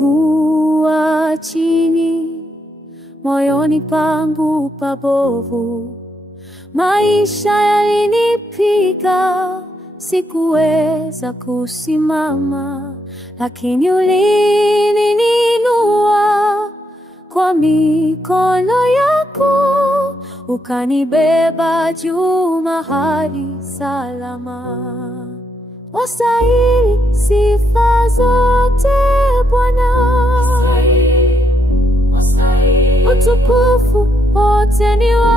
Nimekuwa chini, moyoni pangu pabovu. Maisha yalinipiga, sikuweza kusimama, lakini uliniinua kwa mikono yako, ukanibeba juu mahali salama. Wastahili sifa zote Bwana, utukufu wote ni wako.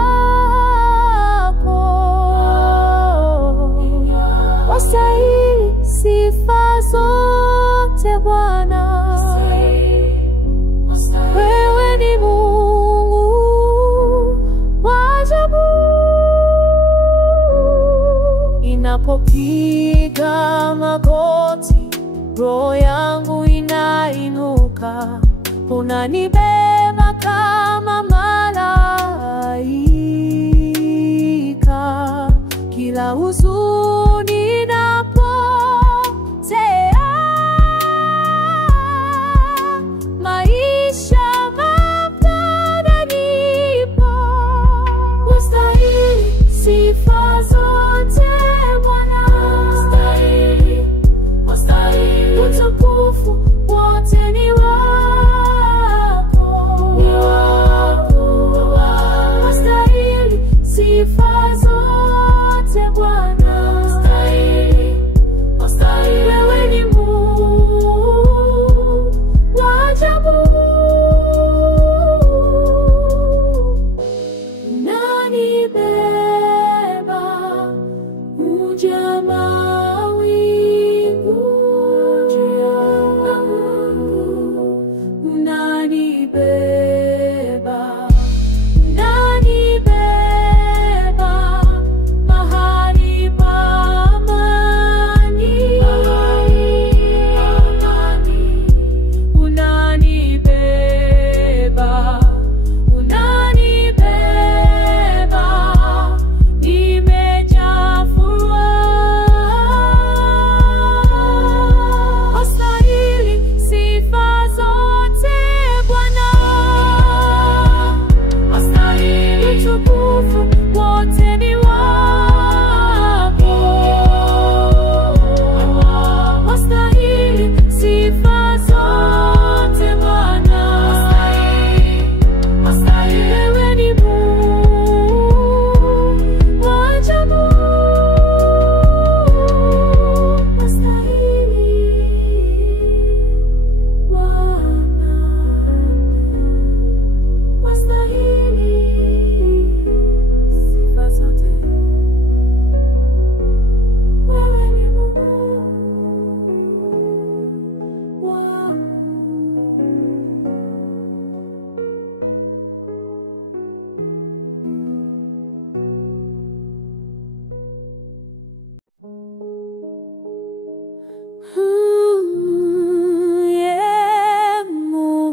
Wastahili sifa zote Bwana, wewe ni Mungu wa ajabu. Inapopiga magoti, roho yangu inainuka, unanibeba kama malaika. Kila huzuni inapotea, maisha mapya yananipa. Wastahili sifa zote Bwana, utukufu wote ni wako. Wastahili sifa zote Bwana, wewe ni Mungu wa ajabu. Unanibeba uja mawingu, unanibeba mahali pa amani. Unanibeba, nimejaa furaha. Wastahili sifa zote Bwana, utukufu wote ni wako. Wastahili sifa zote Bwana, wewe ni Mungu wa ajabu. Wastahili Bwana, wastahili sifa zote, wewe ni Mungu wangu.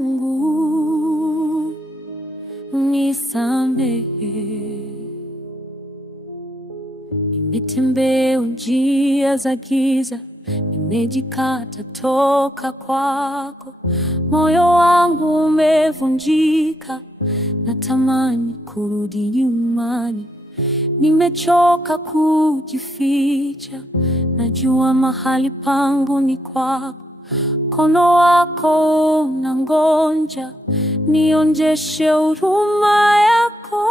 Mungu unisamehe, nimetembea njia za giza, nimejikata toka kwako. Moyo wangu umevunjika, natamani kurudi nyumbani. Nimechoka kujificha, najua mahali pangu ni kwako. Mkono wako unangonja, nionjeshe huruma yako.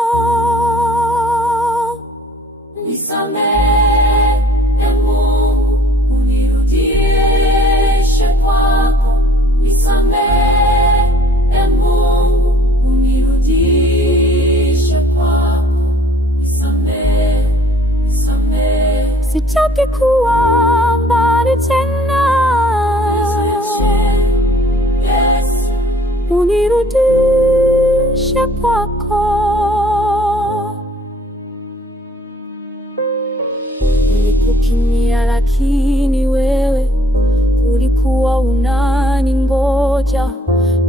Nisamehe Mungu, unirudishe kwako. Nisamehe Mungu, unirudishe kwako. Nisamehe. Sitaki kuwa mbali tena. Yes. Unirudishe kwako. Nilipokimia lakini wewe ulikuwa unaningoja.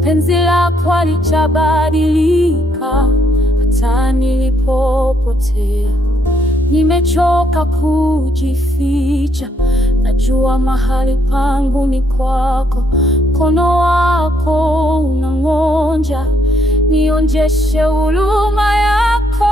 penzi lako halijabadilika hata nilipopotea. Nimechoka kujificha, najua mahali pangu ni kwako. Mkono wako unangonja, nionjeshe huruma yako.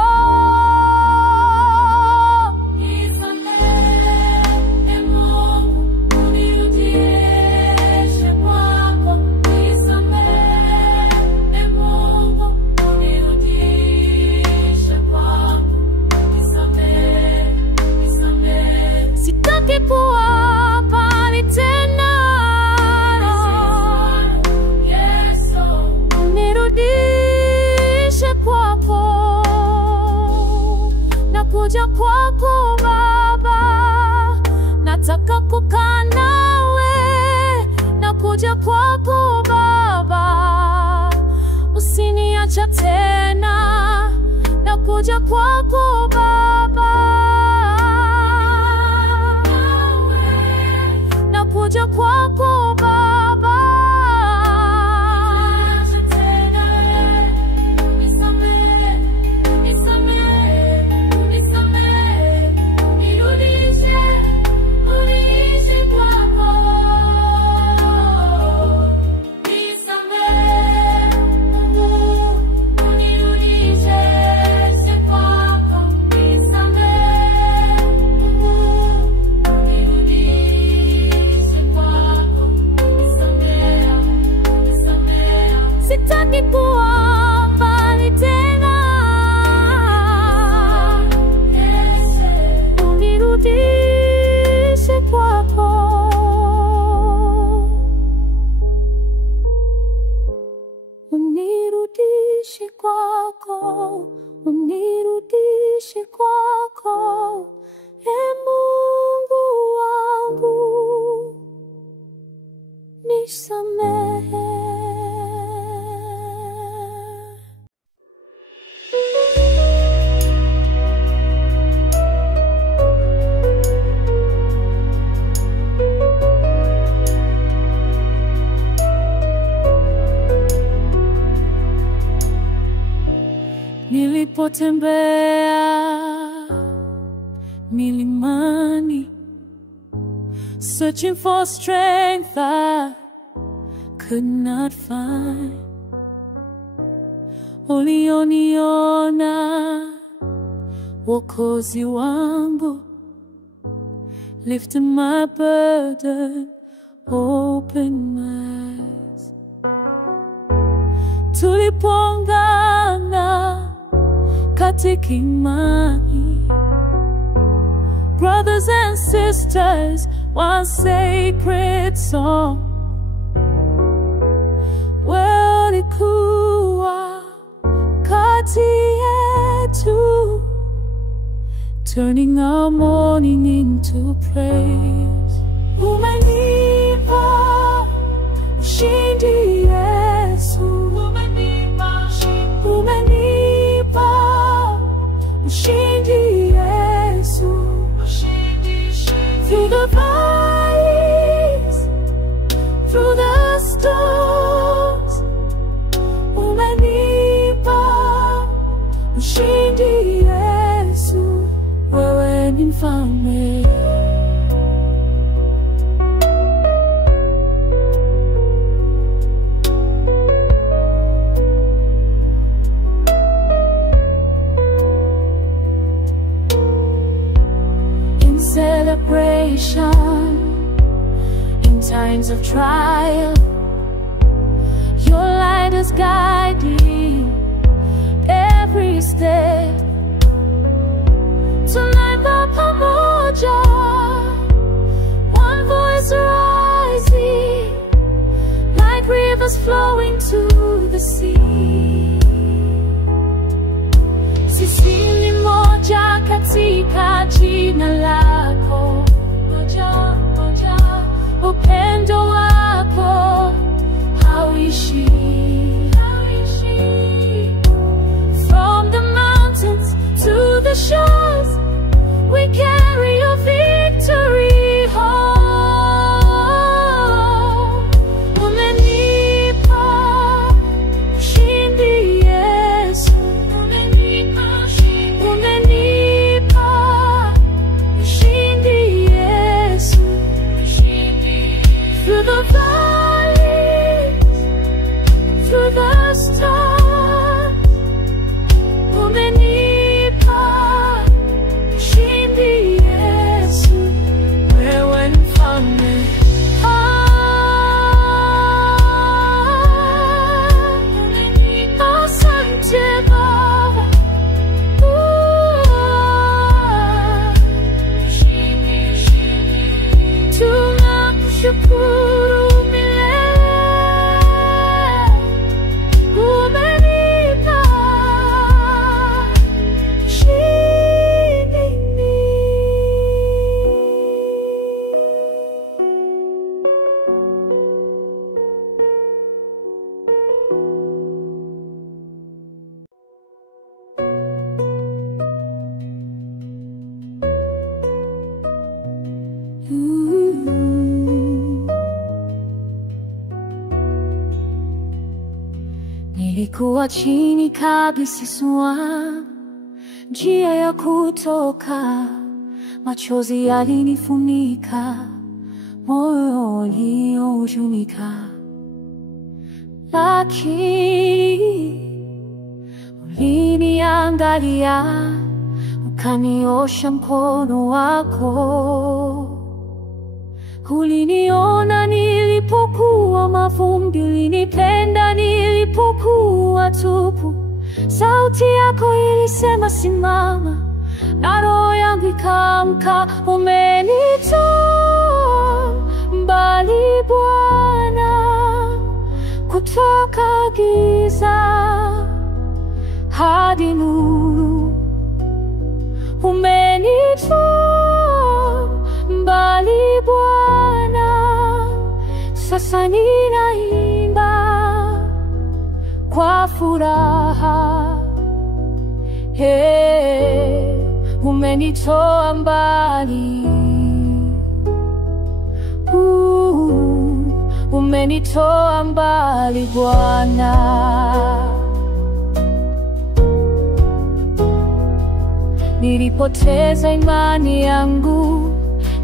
Nakuja kwako Baba, nataka kukaa nawe. Nakuja kwako Baba, usiniache tena. Nakuja kwako Baba, nakuja kwako Baba. Sitaki kuwa mbali tena. Unirudishe kwako. Unirudishe kwako. Unirudishe kwako. Ee Mungu wangu, nisamehe. Nilipotembea milimani, searching for strength I could not find. Ulioniona Wokozi wangu, lifted my burden, open my eyes. Tulipongana katika imani, brothers and sisters, one sacred song. Walikuwa kati yetu, turning our mourning into praise. Umenipa ushindi Yesu, umenipa ushindi Yesu. Through the valleys, through the storms, umenipa ushindi Yesu. Wewe ni mfalme. In celebration, in times of trial, your light is guiding every step. Tunaimba pamoja, one voice rising, like rivers flowing to the sea. Sisi ni moja katika jina lako, moja, moja, upendo wako hauishi. From the mountains to the shores, we carry your victory home. Umenipa Nilikuwa chini kabisa, sikuwa njia ya kutoka. Machozi yalinifunika, moyo uliohuzunika. Lakini uliniangalia, ukaniosha mkono wako. Uliniona nilipokuwa mavumbi, ulinipenda nilipokuwa tupu. Sauti yako ilisema simama, na roho yangu ikaamka. Umenitoa mbali Bwana, kutoka giza hadi nuru. Umenitoa mbali Bwana, sasa ninaimba kwa furaha. Umenitoa mbali, umenitoa mbali Bwana. Nilipoteza imani yangu,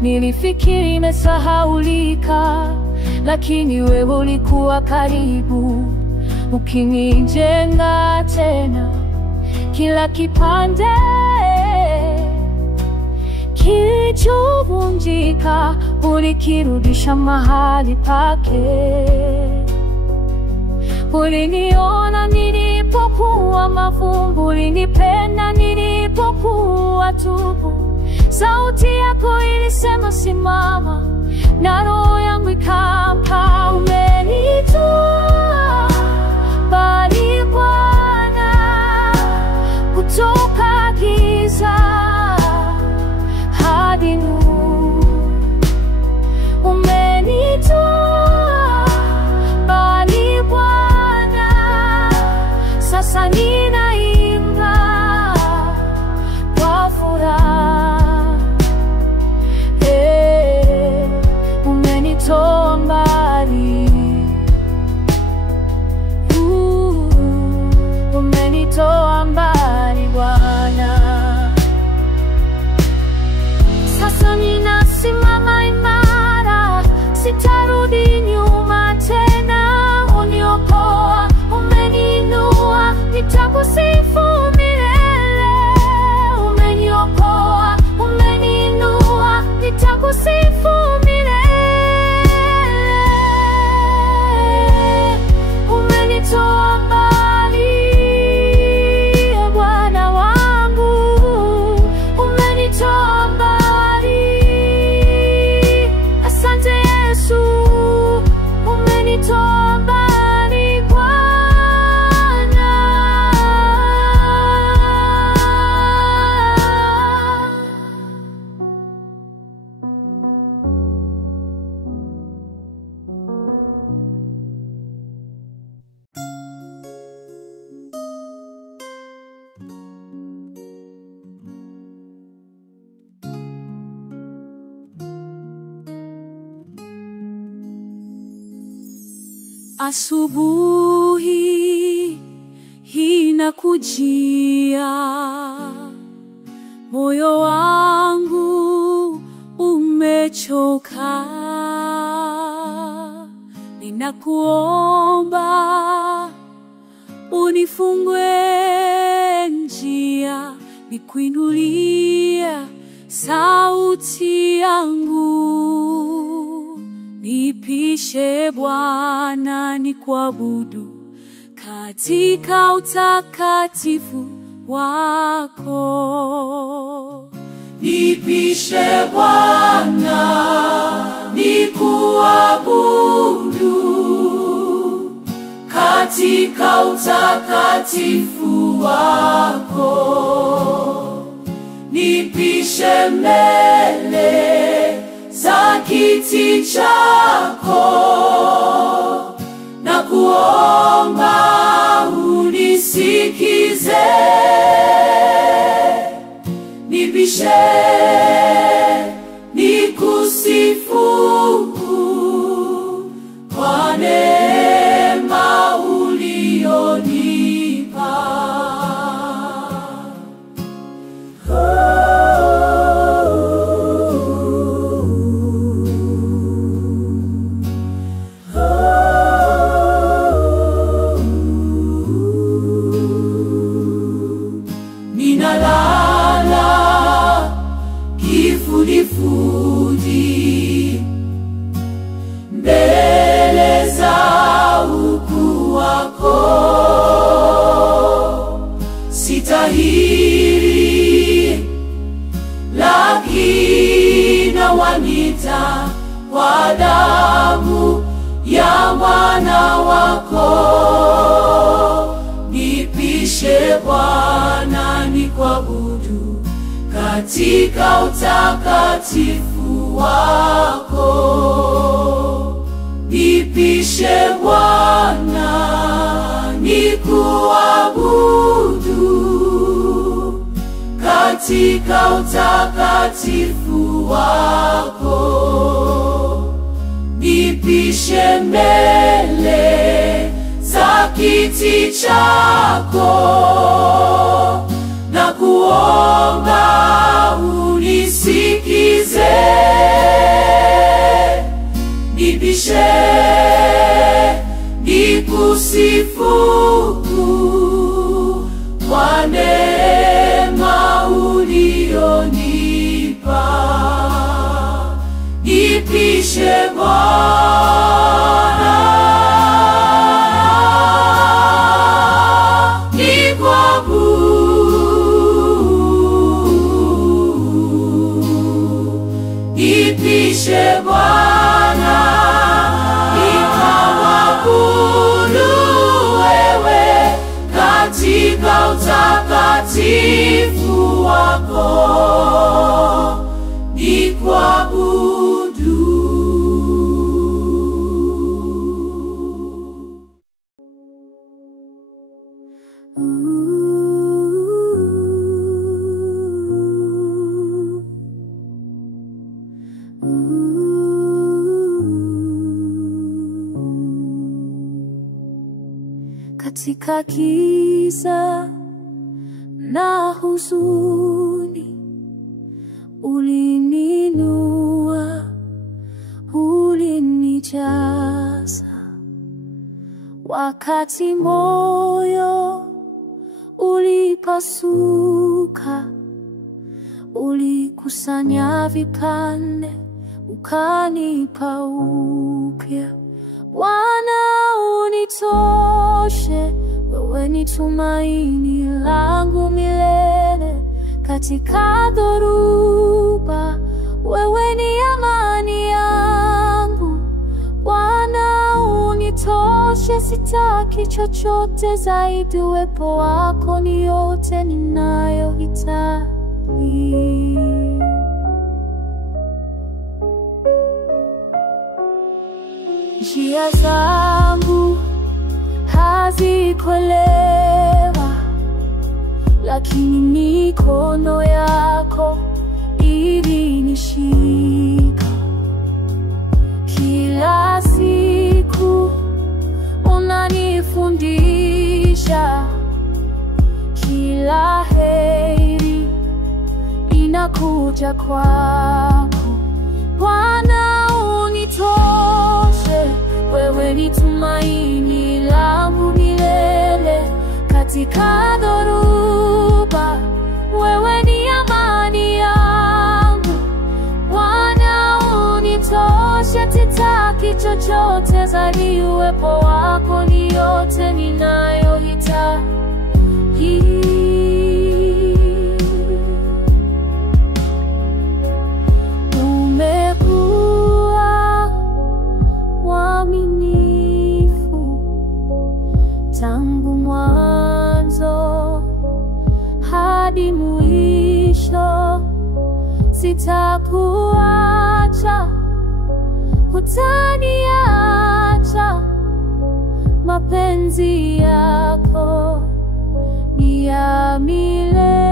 nilifikiri imesahaulika, lakini wewe ulikuwa karibu, ukinijenga tena. Kila kipande kilichovunjika ulikirudisha mahali pake. Uliniona nilipokuwa mavumbi, ulinipenda nilipokuwa tupu. Sauti yako ilisema simama, na roho yangu ikaamka. Umenitoa mbali Bwana, kutoka giza hadi nuru. Umenitoa mbali Bwana, sasa ninaimba kwa furaha. Umenitoa mbali, umenitoa mbali Bwana. Sasa ninasimama imara, sitarudi nyuma tena. Uniokoa, umeniinua, nitakusifu milele. Umeniokoa, umeniinua, nitakusifu milele. Umenitoa mbali Bwana wangu, umenitoa mbali. Asante Yesu, umenitoa mbali Bwana. Asubuhi hii nakujia, moyo wangu umechoka. Ninakuomba unifungue njia, nikuinulia sauti yangu. Nipishe Bwana, nikuabudu katika utakatifu wako. Nipishe Bwana, nikuabudu katika utakatifu wako. Nipishe mbele za kiti chako, na kuomba unisikize. Nipishe nikusifu kwa neema ulionipa. ulioleta kwa damu ya mwana wako. Nipishe Bwana nikuabudu katika utakatifu wako. Nipishe Bwana nikuabudu katika utakatifu wako. Nipishe mbele za kiti chako na kuomba unisikize. Nipishe nikusifu kwa neema ulionipa. Nipishe Bwana nikuabudu. Nipishe Bwana nikuabudu wewe katika utakatifu wako. Nikuabudu. Katika giza na huzuni ulininua, ulinijaza. Wakati moyo ulipasuka, ulikusanya vipande ukanipa upya. Bwana unitoshe, wewe ni tumaini langu milele. Katika dhoruba, wewe ni amani yangu. Bwana unitoshe, sitaki chochote zaidi. Uwepo wako ni yote ninayohitaji. Njia zangu hazikuelewa, lakini mikono yako ilinishika. Kila siku unanifundisha, kila heri inakuja kwako. Bwana unitoshe, wewe ni tumaini langu milele. Katika dhoruba, wewe ni amani yangu. Bwana unitoshe, sitaki chochote zaidi. Uwepo wako ni yote ninayohitaji. Umekuwa mwaminifu tangu mwanzo hadi mwisho. Sitakuacha, hutaniacha. Mapenzi yako ni ya milele.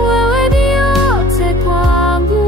Wewe ni yote kwangu.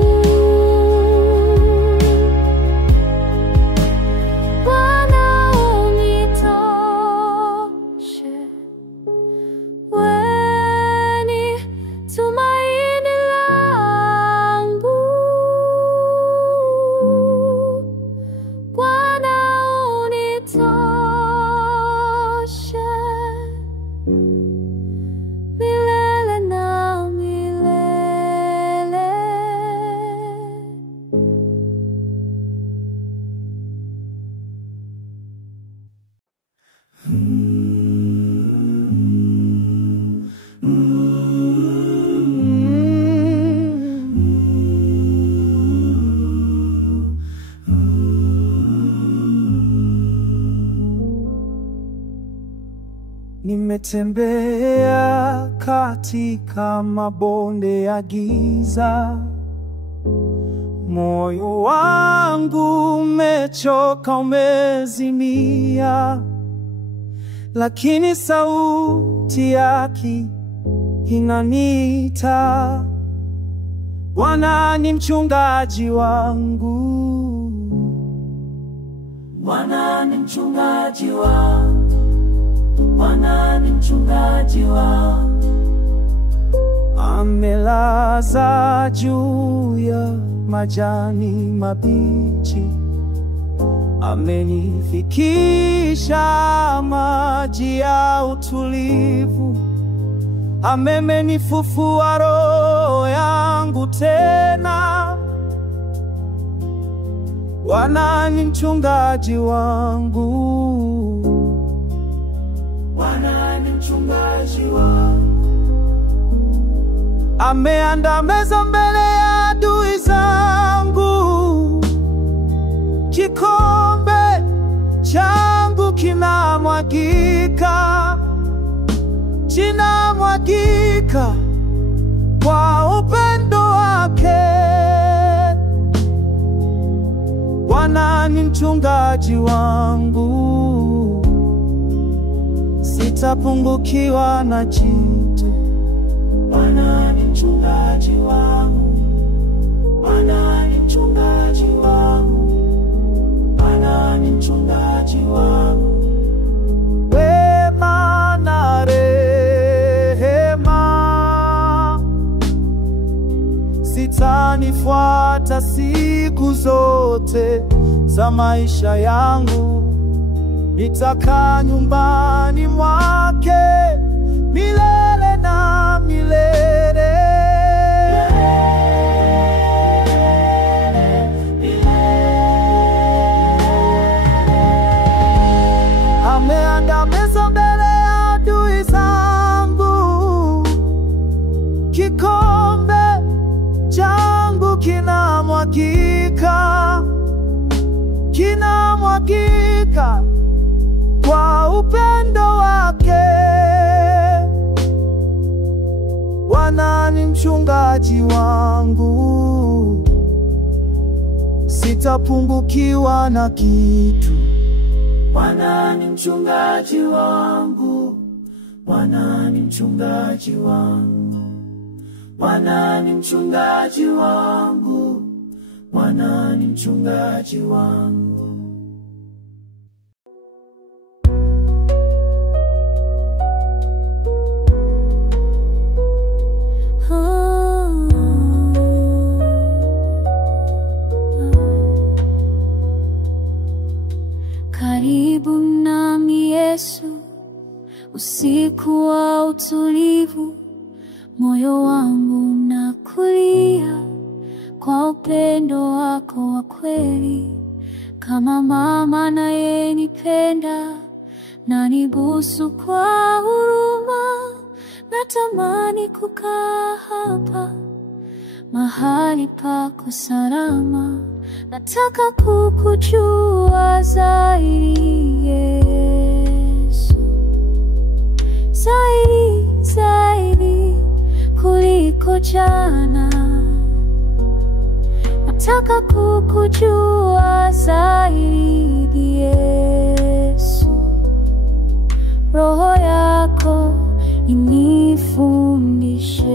Nimetembea katika mabonde ya giza, moyo wangu umechoka, umezimia, lakini sauti yake inaniita. Bwana ni mchungaji wangu, Bwana ni mchungaji wangu, Bwana ni mchungaji wangu. Amelaza juu ya majani mabichi, amenifikisha maji ya utulivu, amenifufua roho yangu tena. Bwana ni mchungaji wangu, Bwana ni mchungaji wangu. ameandaa meza mbele ya adui zangu, kikombe changu kinamwagika kwa upendo wake. Bwana ni mchungaji wangu, sitapungukiwa na kitu. Bwana ni mchungaji wangu, Bwana ni mchungaji wangu, Bwana ni mchungaji wangu. Wema na rehema zitanifuata siku zote za maisha yangu, nitakaa nyumbani mwake milele na milele. Ameandaa meza mbele ya adui zangu, kikombe changu kinamwagika kwa upendo wake. Bwana ni mchungaji wangu, sitapungukiwa na kitu. Bwana ni mchungaji wangu, Bwana ni mchungaji wangu, Bwana ni mchungaji wangu, Bwana ni mchungaji wangu. Karibu nami Yesu, usiku wa utulivu, moyo wangu unakulia kwa upendo wako wa kweli. Kama mama anayenipenda na nibusu kwa huruma, natamani kukaa hapa mahali pako salama. Nataka kukujua zaidi Yesu, zaidi kuliko jana. Nataka kukujua zaidi Yesu, Roho yako inifundishe.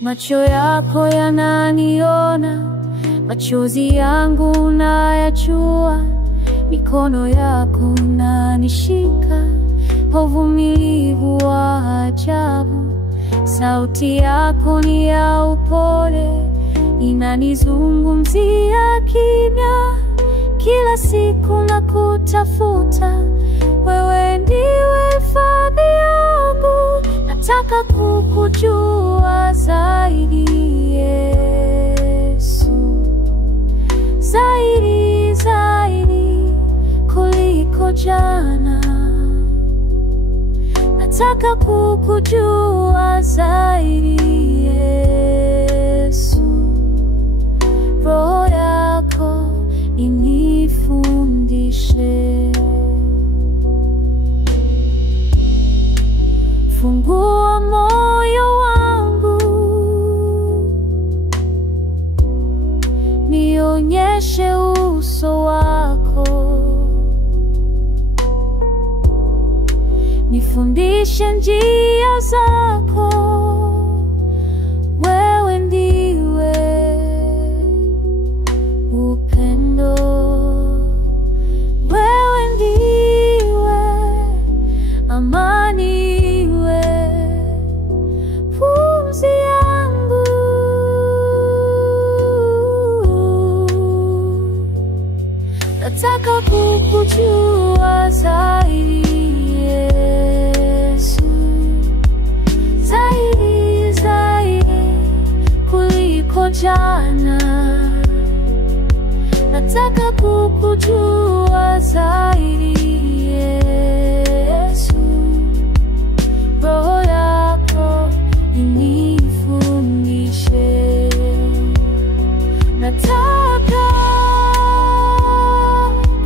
Macho yako yananiona, machozi yangu unayajua, mikono yako unanishika kwa uvumilivu wa ajabu. Sauti yako ni ya upole, inanizungumzia kimya. Kila siku nakutafuta, wewe ndiwe hifadhi yangu. Nataka kukujua zaidi Yesu, zaidi kuliko jana. Nataka kukujua zaidi Yesu, Roho yako inifundishe. nifundishe. Fungua moyo wangu, nionyeshe uso wako. Nifundishe njia zako, wewe ndiwe upendo. Wewe ndiwe amani, iwe pumzi yangu. Nataka kukujua zaidi Yesu, zaidi, zaidi kuliko jana. Nataka kukujua zaidi Yesu, Roho yako inifundishe. Nataka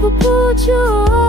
kukujua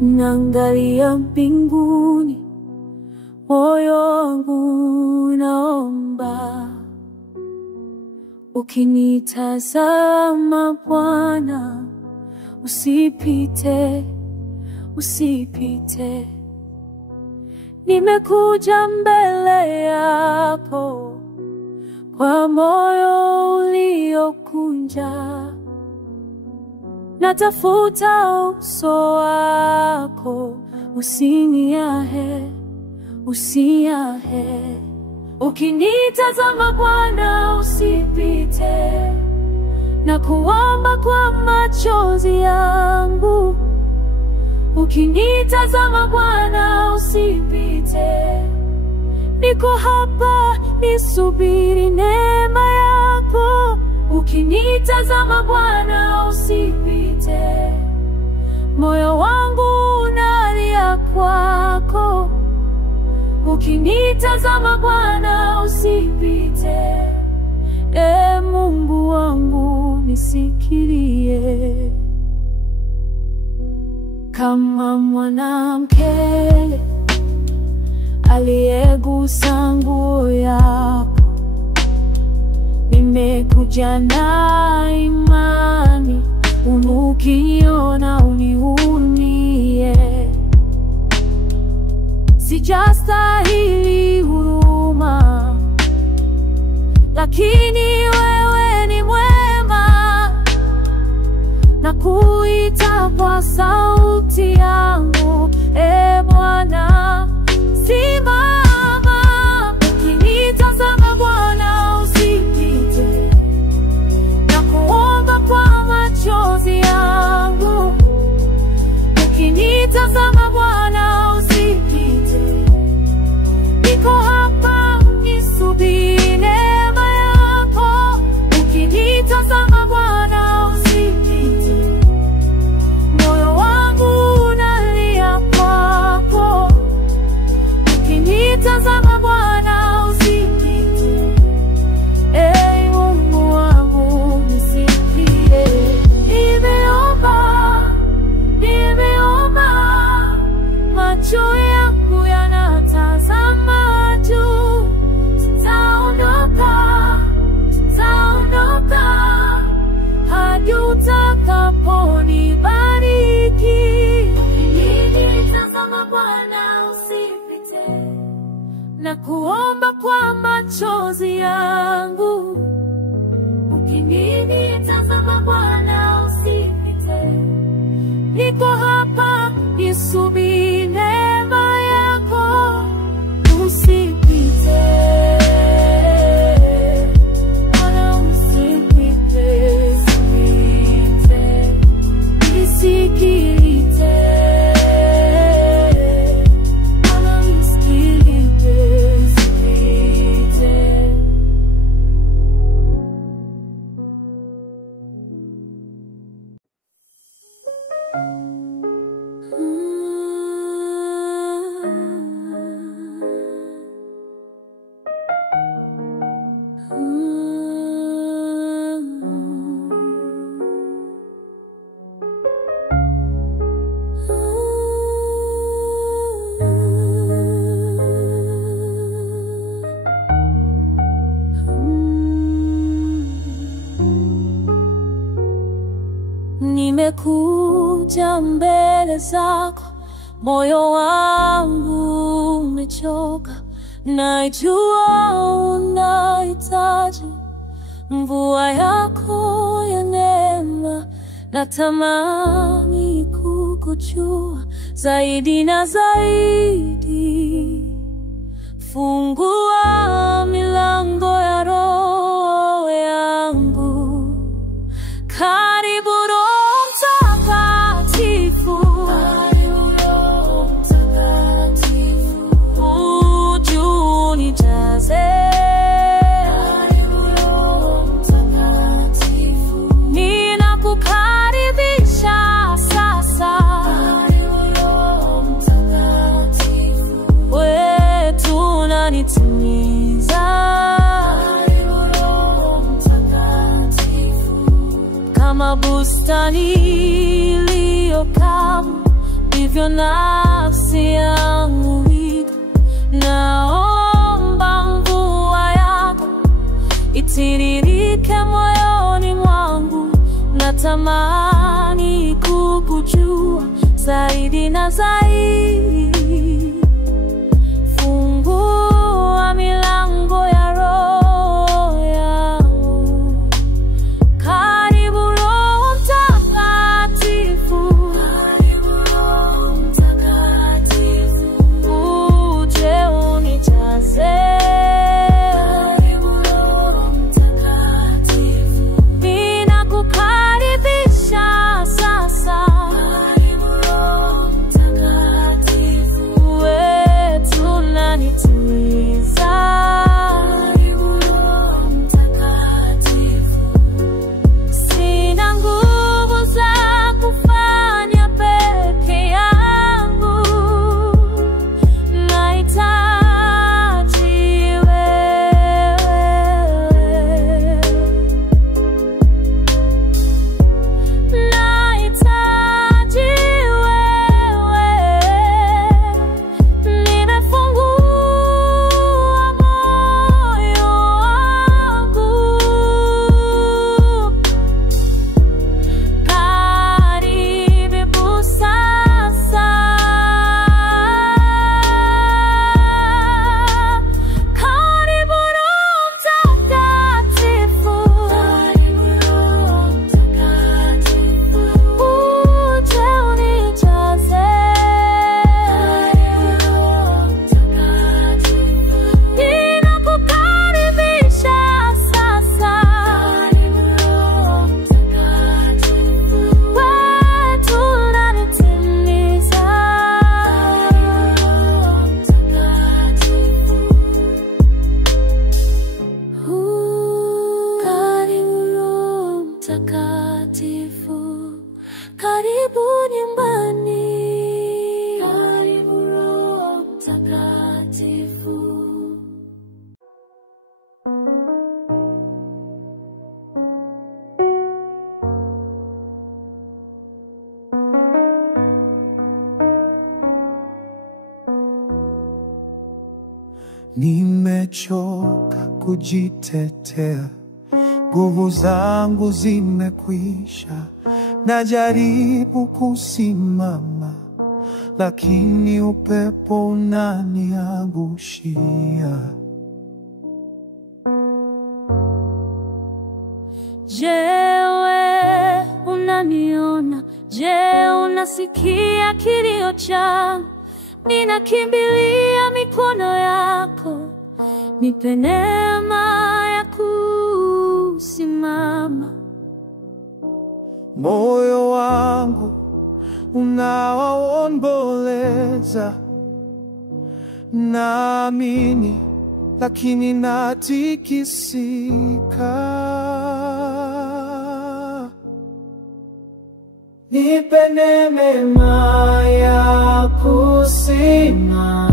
Naangalia mbinguni, moyo wangu unaomba. Ukinitazama Bwana, usipite, usipite. Nimekuja mbele yako kwa moyo uliokunja. Natafuta uso wako, usiniache, usiniache. Ukinitazama Bwana, usipite. Nakuomba kwa machozi yangu. Ukinitazama Bwana, usipite. Niko hapa nisubiri neema yako. Ukinitazama Bwana, usipite. Moyo wangu unalia kwako. Ukinitazama Bwana, usipite. Mungu wangu nisikilie. Kama mwanamke aliyegusa nguo yako, nimekuja na imani. Ukiona unihurumie. Sijastahili huruma, lakini wewe ni mwema. Nakuita kwa sauti yangu, Bwana, simama. Ukinitazama Bwana, usipite. Nakuomba kwa machozi yangu. Ukinitazama Bwana, usipite. Niko hapa nisubiri neema yako. Ukinitazama Bwana, usipite. Moyo wangu unalia kwako. Ukinitazama Bwana, usipite. Mungu wangu nisikie. Nimeomba, macho yangu yanatazama juu. Sitaondoka hadi utakaponibariki. Ukinitazama Bwana, usipite. Nakuomba kwa machozi yangu. Ukinitazama Bwana, usipite. Niko hapa nisubiri neema nimekuja mbele zako, moyo wangu umechoka. Najua unahitaji mvua yako ya neema. Natamani kukujua zaidi na zaidi. Fungua milango ya roho yangu. Karibu Roho Mtakatifu. Karibu Roho Mtakatifu. Uje unijaze. Karibu Roho Mtakatifu. Ninakukaribisha sasa. Karibu Roho Mtakatifu. Wetu unanitimiza. Karibu Roho Mtakatifu. Kama bustani iliyo kavu, ndivyo nafsi yangu iko. Naomba mvua yako itiririke moyoni mwangu. Natamani kukujua zaidi na zaidi. Fungua milango ya roho yangu. Karibu Roho Mtakatifu. Karibu Roho Mtakatifu. Uje unijaze. Karibu Roho Mtakatifu. Ninakukaribisha sasa. Karibu Roho Mtakatifu. Wetu unanitimiza. Karibu Roho Mtakatifu. Sina nguvu za kufanya peke yangu. Nahitaji wewe. Nahitaji wewe. Nimefungua moyo wangu. Karibu sasa. Karibu Roho Mtakatifu. Karibu Roho Mtakatifu. Uje unijaze. Karibu Roho Mtakatifu. Ninakukaribisha sasa. Karibu Roho Mtakatifu. Wetu unanitimiza. Karibu Roho Mtakatifu. Karibu Roho Mtakatifu. Karibu nyumbani. Karibu Roho Mtakatifu. Nimechoka kujitetea, nguvu zangu zimekwisha. Najaribu kusimama, lakini upepo unaniangushia. Je, wewe unaniona? Je, unasikia kilio changu? Ninakimbilia mikono yako. Nipe neema ya kusimama. Moyo wangu unaomboleza, naamini lakini natikisika. Nipe neema ya kusimama.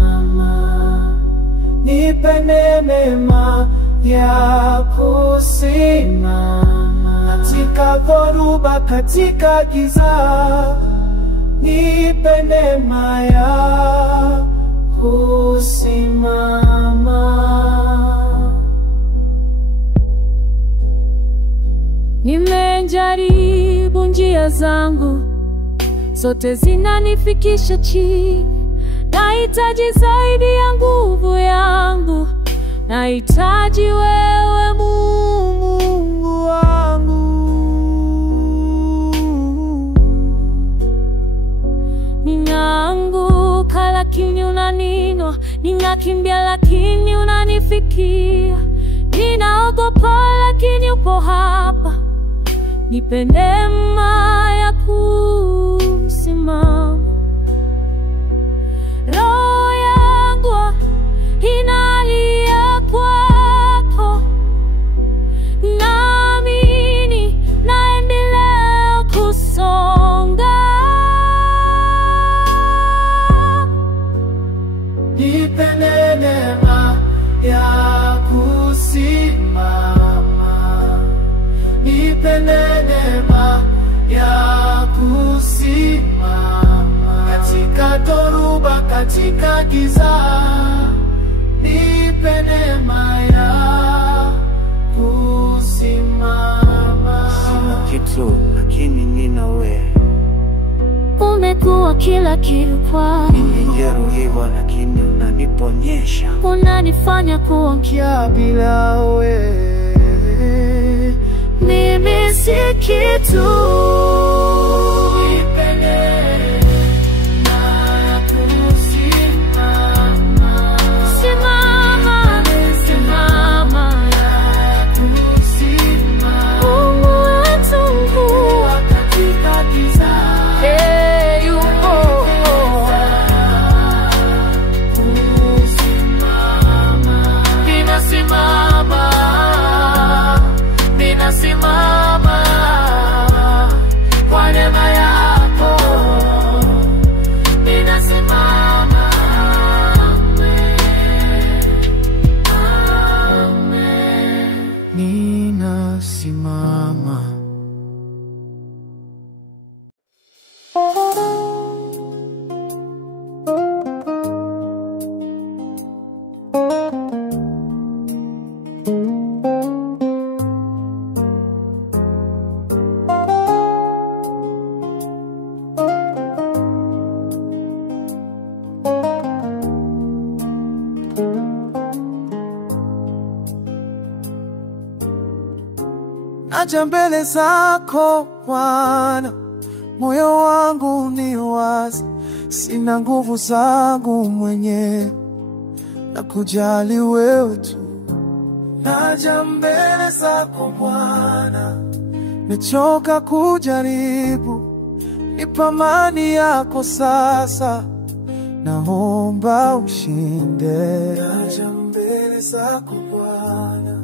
Nipe neema ya kusimama katika dhoruba, katika giza. Nipe neema ya kusimama. Nimejaribu kujaribu njia zangu, zote zinanifikisha chini. Nahitaji zaidi ya nguvu yangu, nahitaji wewe Mungu wangu. Ninaanguka lakini unaninua, ninakimbia lakini unanifikia. Ninaogopa lakini upo hapa, nipe neema ya kusimama. Roho yangu inalia kwako, naamini naendelea kusonga. Nipe neema ya kusimama, nipe neema ya kusimama katika dhoruba, katika giza. Nipe neema ya kusimama. Sina kitu lakini nina wewe. Umekuwa kila kitu kwangu, Nimejeruhiwa lakini unaniponyesha. unanifanya kuwa mpya. Bila wewe Mimi si kitu. nipe neema ya kusimama, Simama, simama, kusimama Mungu wetu mkuu. katika giza. Yupo. Ninasimama kwa neema yako, ninasimama. Ninasimama. Naja mbele zako Bwana, moyo wangu ni wazi, sina nguvu zangu mwenyewe, na kujali wewe tu. Naja mbele zako Bwana, nimechoka kujaribu, nipa amani yako sasa, naomba ushinde. Naja mbele zako Bwana,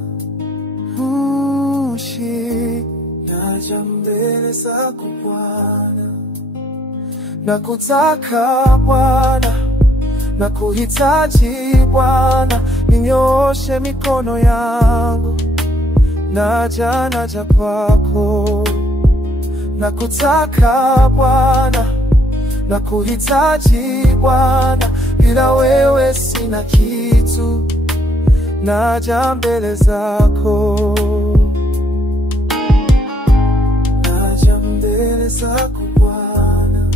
naja mbele zako Bwana, nakutaka Bwana, nakuhitaji Bwana, ninyooshe mikono yangu. Naja kwako, nakutaka Bwana, nakuhitaji Bwana, bila wewe sina kitu. Naja mbele zako, naja mbele zako Bwana.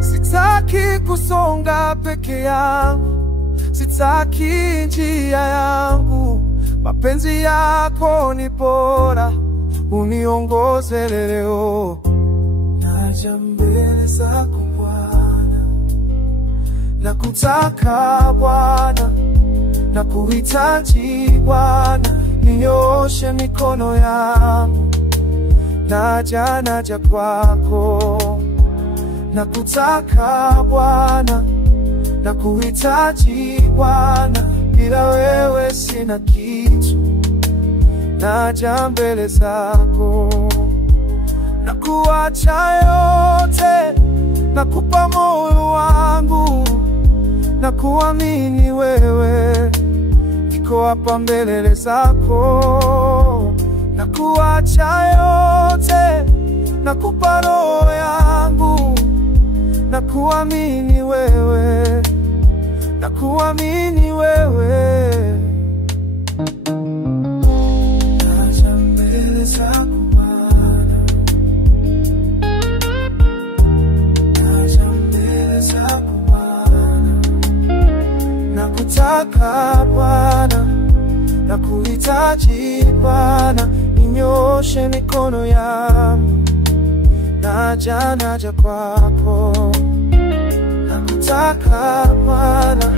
Sitaki kusonga peke yangu, sitaki njia yangu, mapenzi yako ni bora, uniongoze leo. Naja mbele zako Bwana, nakutaka Bwana, nakuhitaji Bwana, ninyooshe mikono yangu. Naja kwako, nakutaka Bwana, nakuhitaji Bwana, bila wewe sina kitu. Naja mbele zako, nakuacha yote, nakupa moyo wangu, nakuamini wewe, niko hapa mbele zako. Nakuacha yote, nakupa roho yangu, nakuamini wewe, nakuamini wewe. Naja mbele zako nakuhitaji Bwana, ninyoshe mikono yangu, naja kwako. Nakutaka Bwana,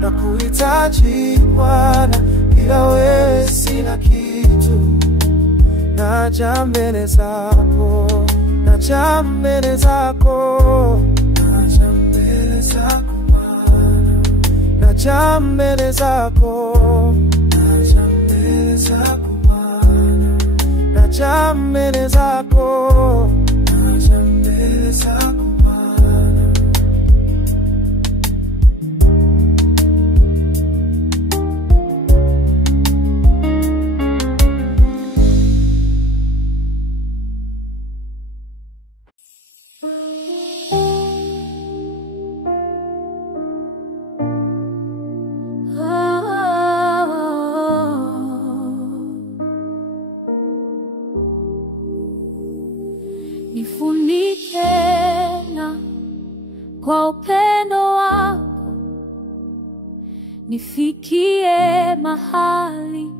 nakuhitaji Bwana, bila wewe sina kitu. Naja mbele zako, naja mbele zako, naja mbele zako Bwana, naja mbele zako, naja mbele zako Bwana, naja mbele zako, naja mbele zako Bwana. Nifunike na kwa upendo wako, nifikie mahali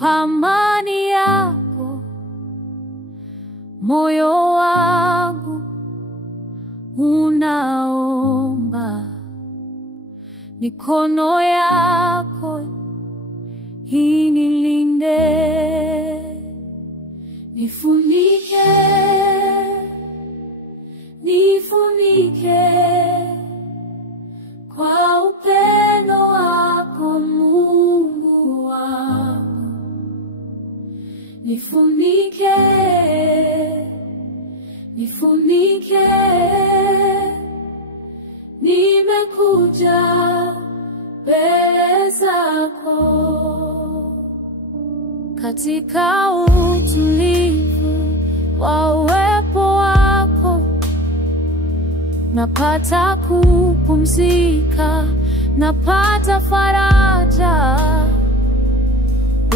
pa amani yako. Moyo wangu unaomba, mikono yako inilinde. Nifunike, nifunike kwa upendo wako Mungu wangu. Nifunike, nifunike, nimekuja mbele zako. Katika utulivu wa uwepo wako, napata kupumzika, napata faraja.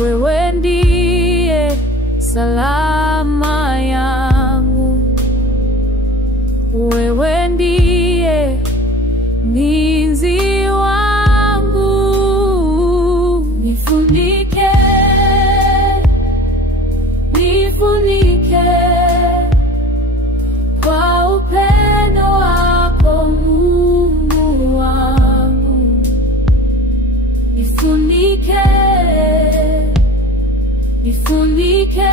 Wewe ndiye salama yangu, wewe ndiye mlinzi wangu. Nifunike, nifunike kwa upendo wako Mungu wangu. Nifunike, nifunike,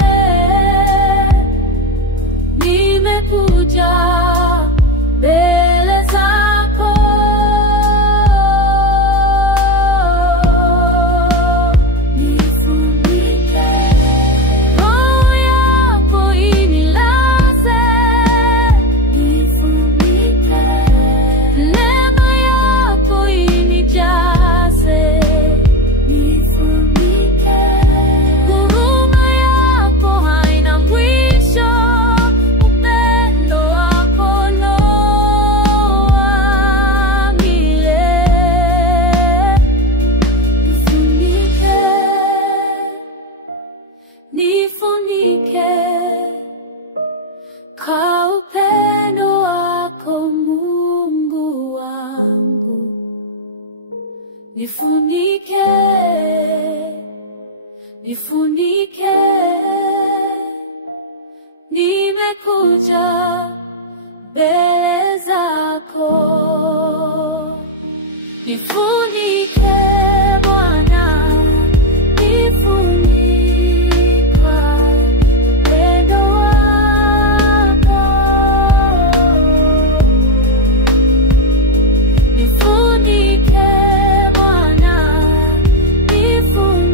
nimekuja mbele zako. Nifunike, roho yako inilaze. Nifunike, neema yako inijaze. Nifunike, huruma yako haina mwisho. Upendo wako loa milele. Nifunike, nifunike kwa upendo wako Mungu wangu. Nifunike, nifunike, nimekuja mbele zako. Nifunike Bwana, nifunika upendo wako. Nifunike Bwana, nifunika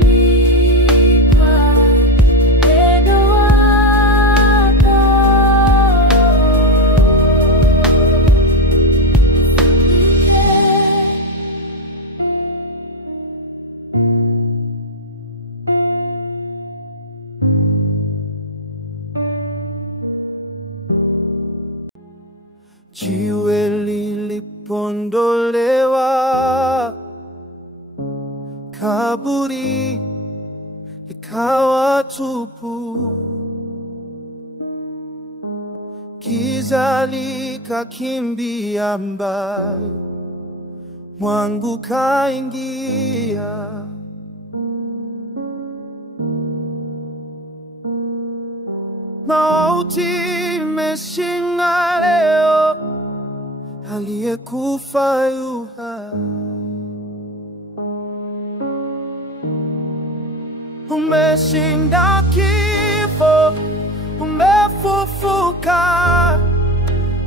upendo wako. Jiwe lilipoondolewa, kaburi likawa tupu, giza likakimbia mbali, mwangu kaingia. mauti imeshinda leo, aliyekufa yu hai. Umeshinda kifo, umefufuka,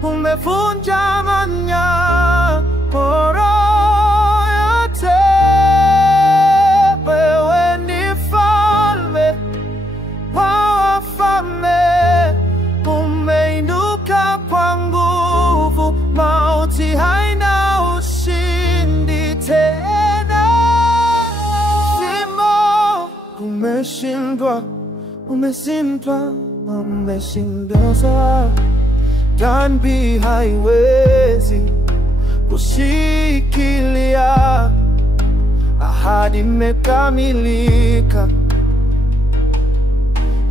umevunja minyororo yote. Wewe ni mfalme wa wafalme, umeinuka kwa nguvu, mauti haina ushindi tena. Shimo umeshindwa, umeshindwa, umeshinda. Dhambi haiwezi kushikilia, ahadi imekamilika.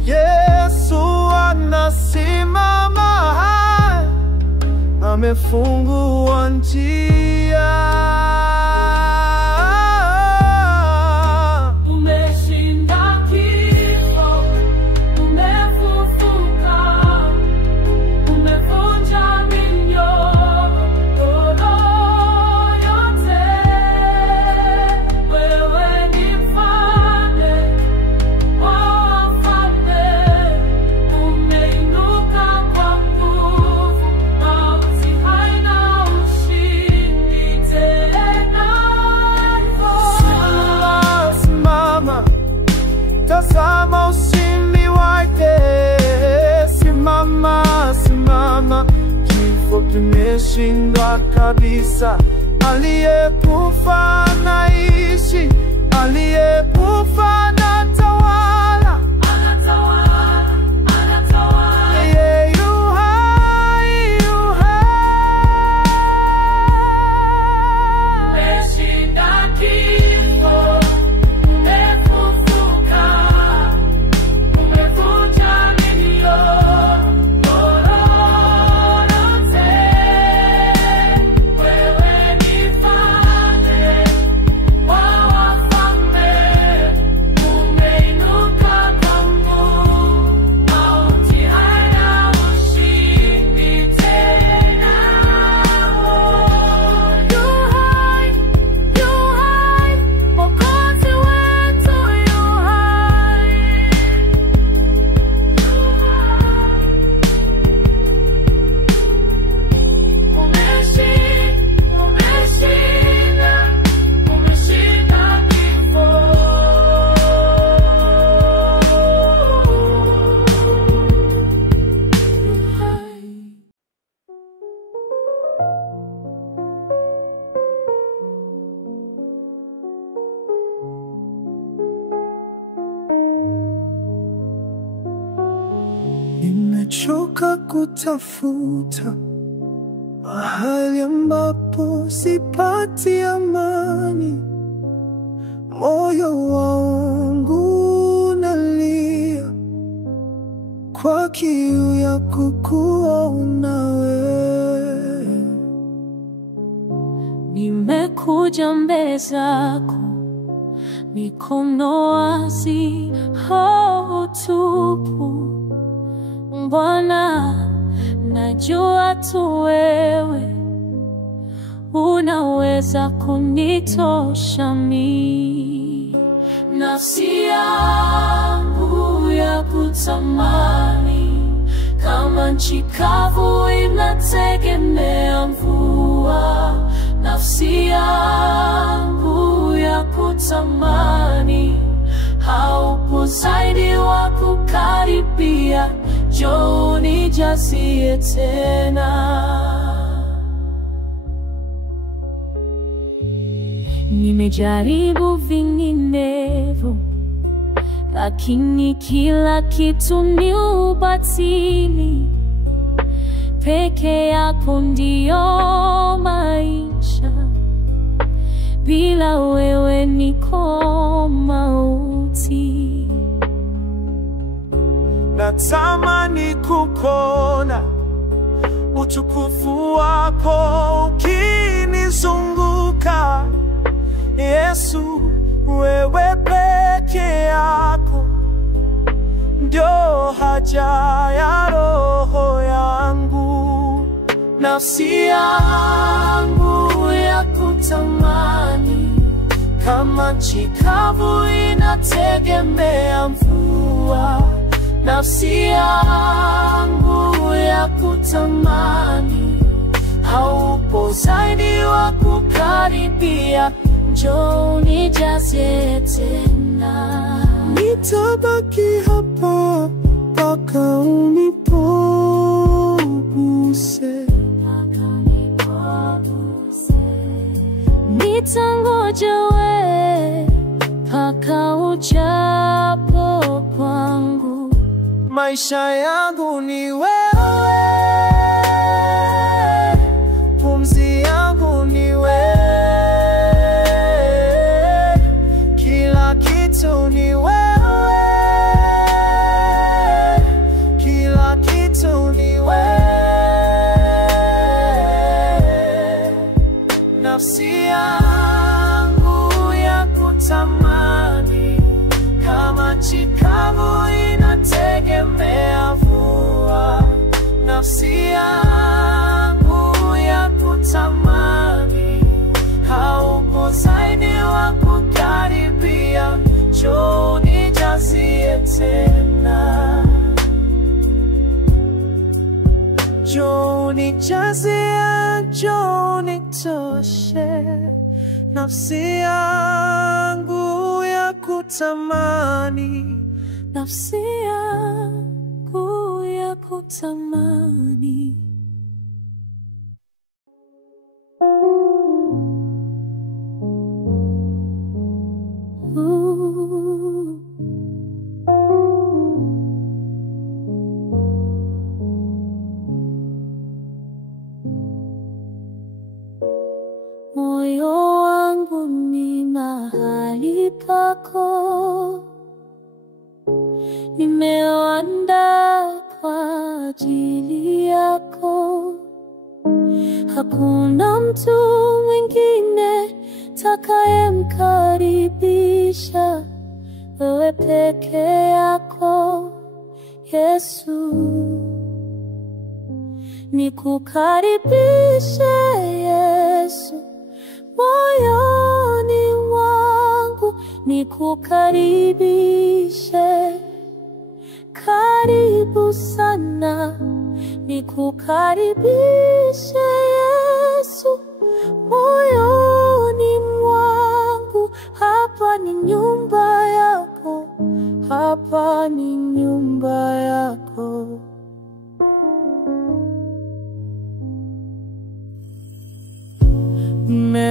Yesu anasimama, amefungua njia. Tazama ushindi wake, simama, simama, kifo kimeshindwa kabisa. Aliyekufa anaishi, aliyekufa anatawala, anatawala, anatawala. Yeye yu hai, yu hai. Umeshinda kifo, nimechoka kutafuta mahali ambapo sipati amani. Moyo wangu unalia kwa kiu ya kukuona wewe. Nimekuja mbele zako, mikono wazi, roho tupu. Bwana, najua tu wewe unaweza kunitosha mimi. Nafsi yangu ya kutamani, kama nchi kavu inategemea mvua. Nafsi yangu ya kutamani, haupo zaidi wa kukaribia. Njoo unijazie tena. Nimejaribu vinginevyo, lakini kila kitu ni ubatili. Peke yako ndio maisha, bila wewe niko mauti. Natamani kukuona, utukufu wako ukinizunguka. Yesu, wewe peke yako ndio haja ya nafsi yangu ya kutamani, kama nchi kavu inategemea mvua. Nafsi yangu ya kutamani, haupo zaidi wa kukaribia, njoo unijaze tena. Nitabaki hapa mpaka unipoguse. Nitangoja wewe mpaka ujapo kwangu. Maisha yangu ni wewe, pumzi yangu ni wewe, kila kitu ni wewe, kila kitu ni wewe. Nafsi yangu ya kutamani, kama nchi kavu inategemea mvua. Nafsi yangu ya kutamani, haupo zaidi wa kukaribia, njoo unijazie tena. Njoo unijazie, njoo unitoshe. Nafsi yangu ya kutamani, Nafsi yangu ya kutamani. Moyo wangu ni mahali pako, nimeuandaa kwa ajili yako. Hakuna mtu mwingine takayemkaribisha, wewe peke yako Yesu. Nikukaribishe Yesu moyoni mwangu, nikukaribishe. Karibu sana, nikukaribishe Yesu moyoni mwangu. Hapa ni nyumba yako, hapa ni nyumba yako.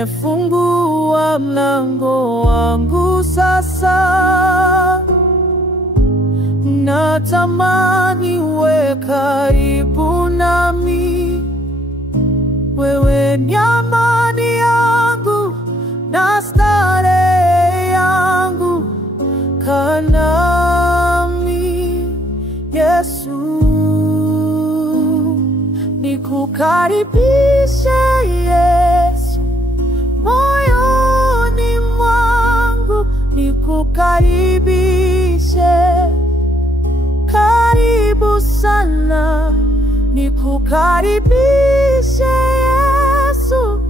Nimefungua mlango wangu sasa, natamani uwe karibu nami. Wewe ni amani yangu na starehe yangu, kaa nami Yesu. Nikukaribishe Yesu moyoni mwangu, nikukaribishe. Karibu sana, nikukaribishe Yesu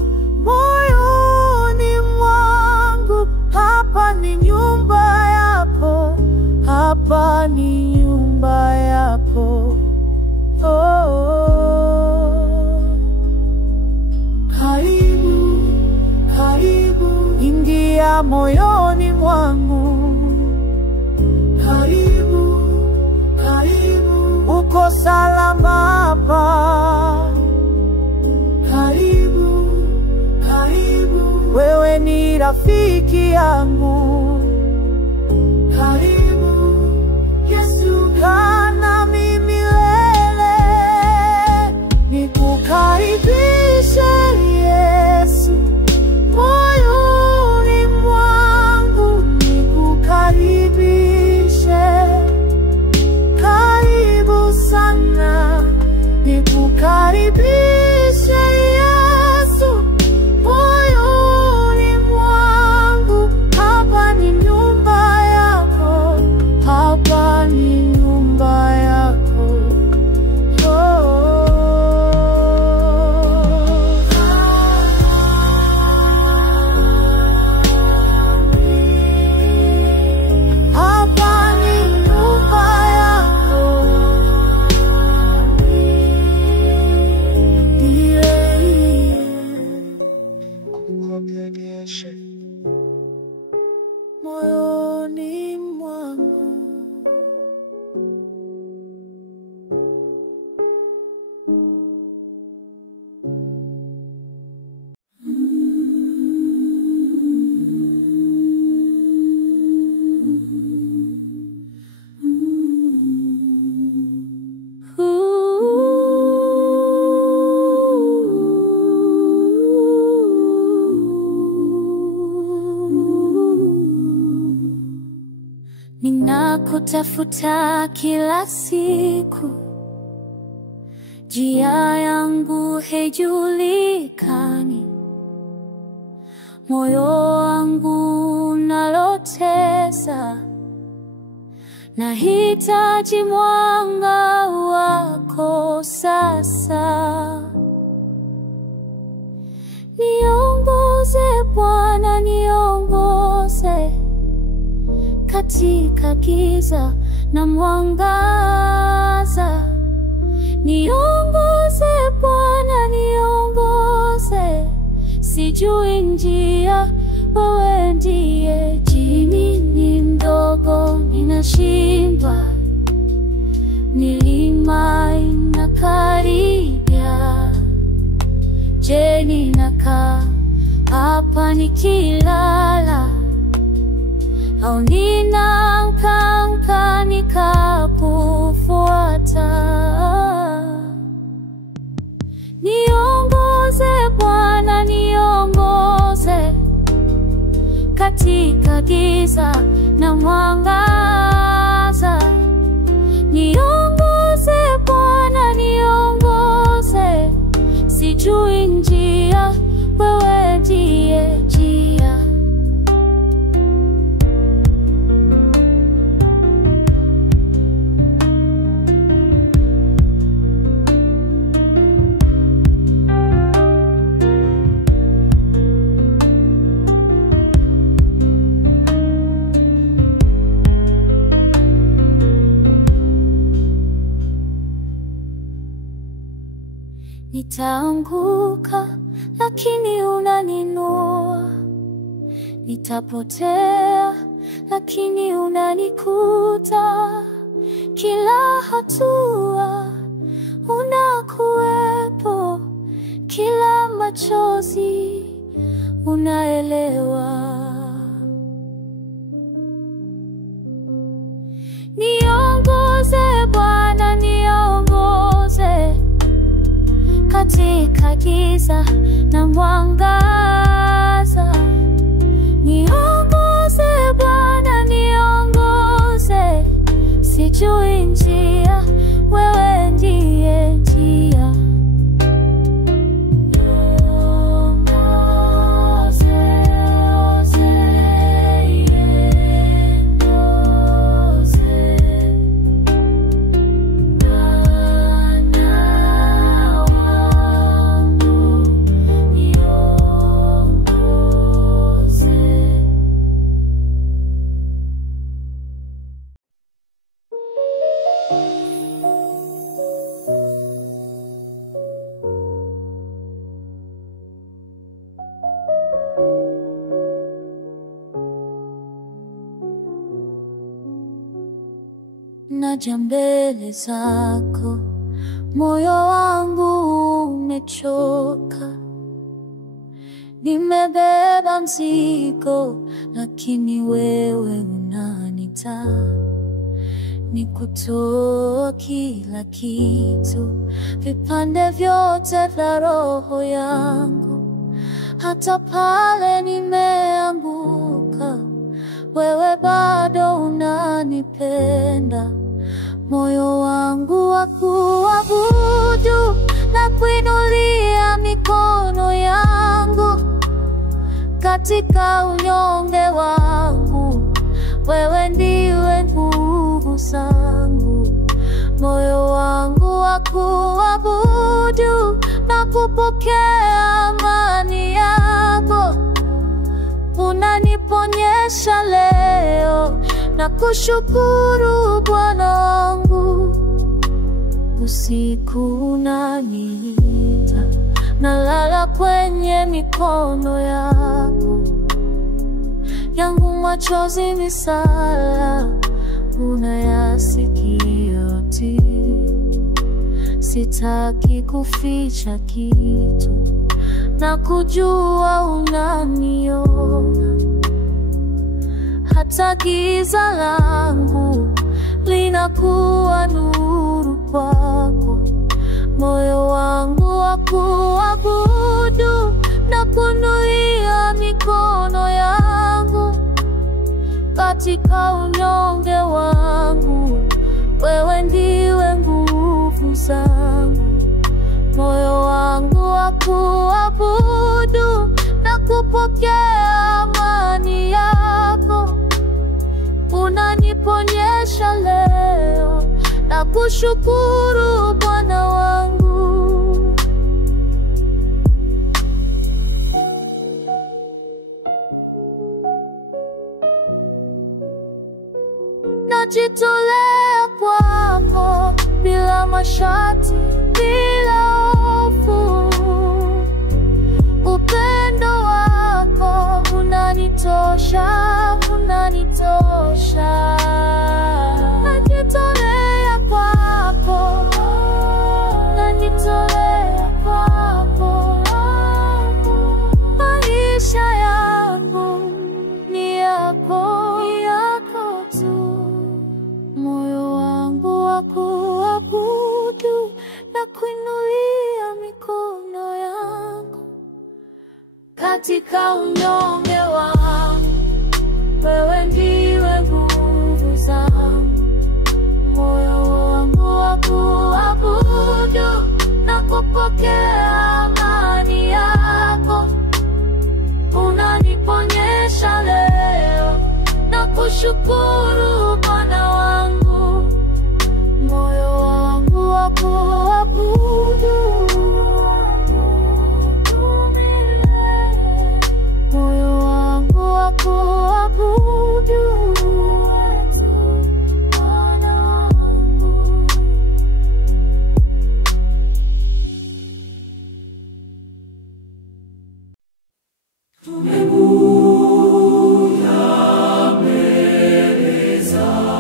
moyoni mwangu. Hapa ni nyumba yako, hapa ni nyumba yako. Karibu, karibu, ingia moyoni mwangu. Karibu, karibu, uko salama hapa. Karibu, karibu, wewe ni rafiki yangu. Karibu Yesu, kaa nami milele. Nikukaribishe Yesu moyoni mwangu, nikukaribishe. Karibu sana, nikukaribishe Yesu moyoni mwangu. Hapa ninakutafuta kila siku, njia yangu haijulikani, moyo wangu unalotesa, nahitaji mwanga wako sasa. Niongoze Bwana, niongoze katika giza na mwangaza. Niongoze Bwana, niongoze, sijui njia, wewe ndiye. Jini ni mdogo, ninashindwa, milima inakaribia. Je, ninakaa hapa nikilala, au ninaamka nikakufuata? Niongoze Bwana, niongoze katika giza na mwangaza. Niongoze Bwana, niongoze, sijui njia, wewe ndiye njia. Nitaanguka lakini unaninua, nitapotea lakini unanikuta. Kila hatua unakuwepo, kila machozi unaelewa. Niongoze Bwana, niongoze katika giza na mwangaza. Niongoze Bwana, niongoze, sijui njia, wewe ndiye njia. Naja mbele zako, moyo wangu umechoka. Nimebeba mzigo, lakini wewe unanita. Nikutoa kila kitu, vipande vyote vya roho yangu. Hata pale nimeanguka, wewe bado unanipenda. Moyo wangu wa kuabudu na kuinulia mikono yangu. Katika unyonge wangu, wewe ndiwe nguvu zangu. Moyo wangu wa kuabudu na kupokea amani yako. Unaniponyesha leo na kushukuru Bwana wangu. Usiku unaniita, nalala kwenye mikono yako. Yangu machozi ni sala, unayasikia yote. Sitaki kuficha kitu, na kujua unaniona. Hata giza langu linakuwa nuru kwako. Moyo wangu wa kuabudu na kuinulia mikono yangu. katika unyonge wangu, wewe ndiwe nguvu zangu. Moyo wangu wa kuabudu na kupokea amani yako, unaniponyesha leo na kushukuru Bwana wangu. Najitolea kwako bila masharti, bila hofu. Upendo wako unanitosha, unanitosha. Najitolea kwako, najitolea kwako. Maisha yangu ni yako, ni yako tu. Moyo wangu wa kuabudu na kuinulia mikono yangu, katika unyonge wangu, wewe ndiwe nguvu zangu. Moyo wangu wa kuabudu na kupokea amani yako, unaniponyesha leo na kushukuru Bwana wangu. Moyo wangu wa kuabudu, moyo wangu wa kuabudu Bwana wangu. Tumekuja mbele zako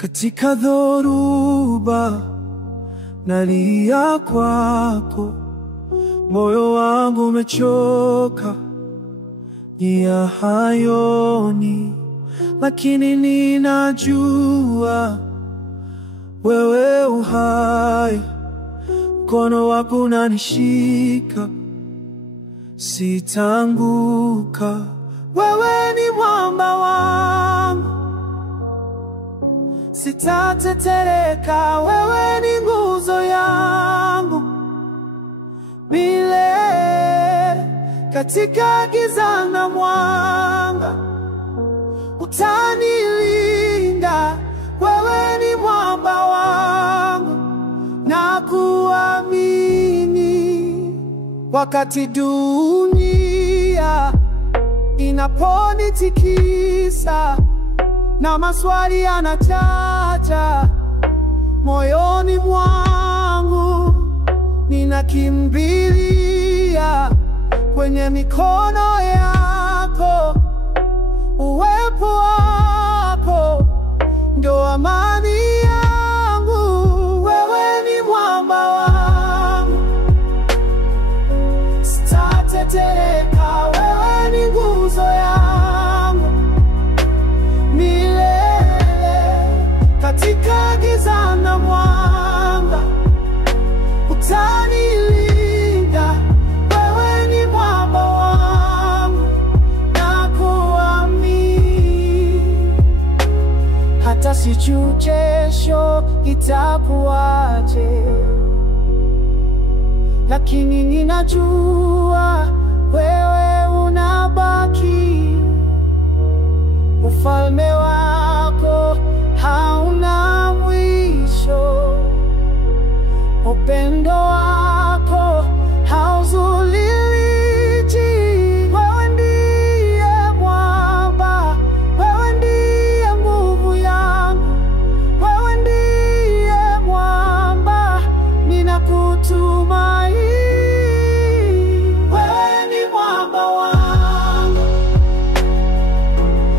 Katika dhoruba nalia kwako, moyo wangu umechoka, nia hayoni, lakini ninajua wewe uhai, mkono wako unanishika, sitaanguka. Wewe ni mwamba wangu, sitatetereka. Wewe ni nguzo yangu milele, katika giza na mwanga utanilinda. Wewe ni mwamba wangu, na kuamini wakati dunia inaponitikisa na maswali yanachacha moyoni mwangu, ninakimbilia kwenye mikono yako. Uwepo wako ndio amani yangu. Wewe ni mwamba wangu, sitatetereka. Wewe ni nguzo yangu milele, katika giza na mwanga utanilinda. Wewe ni mwamba wangu, na kuamini hata sijui kesho itakuwaje, lakini ninajua wewe unabaki. Ufalme wako hauna mwisho, upendo wako hauzuliliji. Wewe ndiye mwamba, wewe ndiye nguvu yangu, wewe ndiye mwamba, ninakutumaini. Wewe ni mwamba wangu,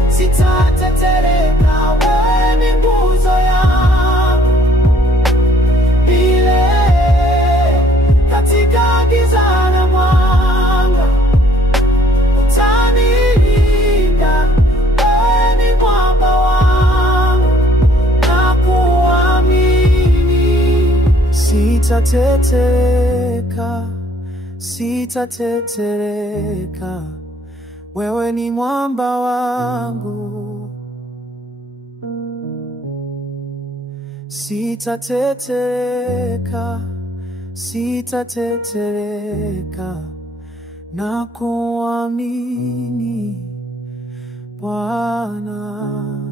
sitatetereka. Wewe ni nguzo yangu milele, katika giza na mwanga utanilinda. Wewe ni mwamba wangu, na kuamini sitatetereka, sitatetereka. Wewe ni mwamba wangu, sitatetereka, sitatetereka, na kuamini Bwana.